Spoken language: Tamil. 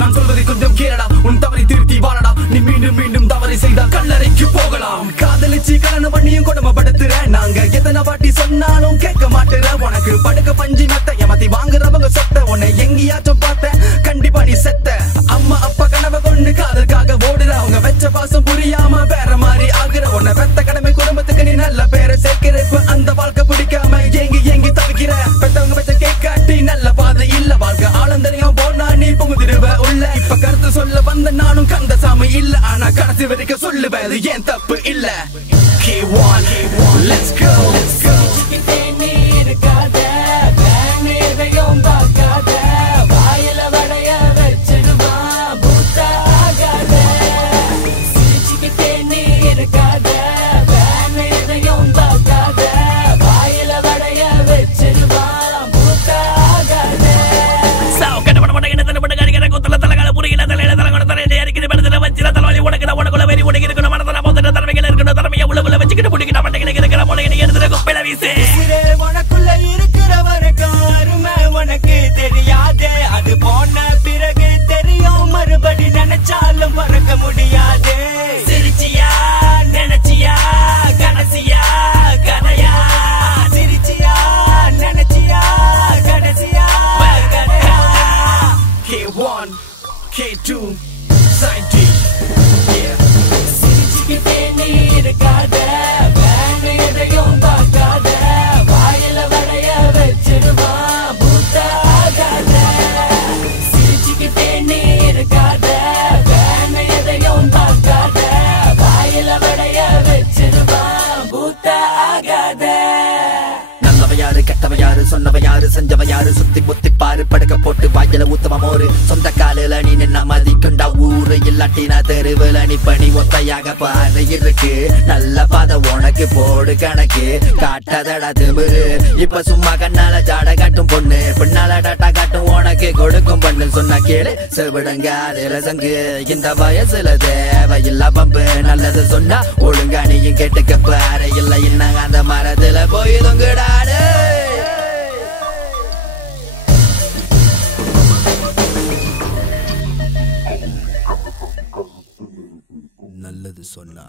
நான் சொல்வதை கொஞ்சம் கேளடா உன் தவறை திருத்தி வாழடா நீ மீண்டும் மீண்டும் தவறை செய்தால் கல்லறைக்கு போகலாம் காதலிச்சு கல்யாணம் பண்ணியும் கொடுமைப்படுத்துற நாங்க எத்தனை வாட்டி சொன்னாலும் கேட்க மாட்டுற உனக்கு படுக்க பஞ்சு மெத்த ஏமாத்தி வாங்குறவங்க சொத்த உன்னை எங்கேயாச்சும் பார்த்த கண்டிப்பா நீ செத்த அம்மா அப்பா கனவை கொண்டு காதலுக்காக ஓடுற அவங்க வெச்ச பாசம் புரியாம வேற மாதிரி ஆகுற உன்னை வெத்த கடமை குடும்பத்துக்கு நீ நல்ல பேரை சேர்க்கிற அந்த வாழ்க்கை பிடிக்காம ஏங்கி தவிக்கிற பெத்தவங்க வச்ச கேட்காட்டி நல்ல பாதை இல்ல வாழ்க்கை ஆழந்தனையும் போனா நீ புகுதிருவ உள்ள இப்ப கருத்து சொல்ல வந்த நானும் கந்தசாமி இல்ல ஆனா கடைசி வரைக்கும் சொல்லுவேன் அது ஏன் தப்பு இல்ல K1 let's go K1 K2 side D yeah சிரிச்சிக்கிட்டே நீ இருக்காத வேணு எதையும் பார்க்காத வாயில வடைய வச்சிருவா பூத்த ஆகாத சிரிச்சிக்கிட்டே நீ இருக்காத வேணு எதையும் பார்க்காத வாயில வடைய வச்சிருவா பூத்த ஆகாத நல்லவ யாரு கெட்டவ யாரு சொன்னவ யாரு செஞ்சவ யாரு சுத்தி முத்தி பாரு படுக்க போட்டு வாயில ஊத்தவ மோரு சொந்த காலில நீ நின்ன மதிக்கண்டா ஊரு இல்லாட்டி நான் தெருவுல நீ பணி ஒத்தையாக பாரு இருக்கு நல்ல பாதை உனக்கு போடு கணக்கு காட்டாதடா திமிரு இப்ப சும்மா கண்ணால ஜாட காட்டும் பொண்ணு பின்னால டாட்டா காட்டும் உனக்கு கொடுக்கும் பண்ணு சொன்ன கேளு செவிடுங்க அதுல சங்கு இந்த வயசுல தேவையில்ல பம்பு நல்லது சொன்னா ஒழுங்கா நீயும் கேட்டுக்க பாரு இல்ல இன்னங்க அந்த மரத்துல போய் தொங்குடாடு நல்லது சொன்னா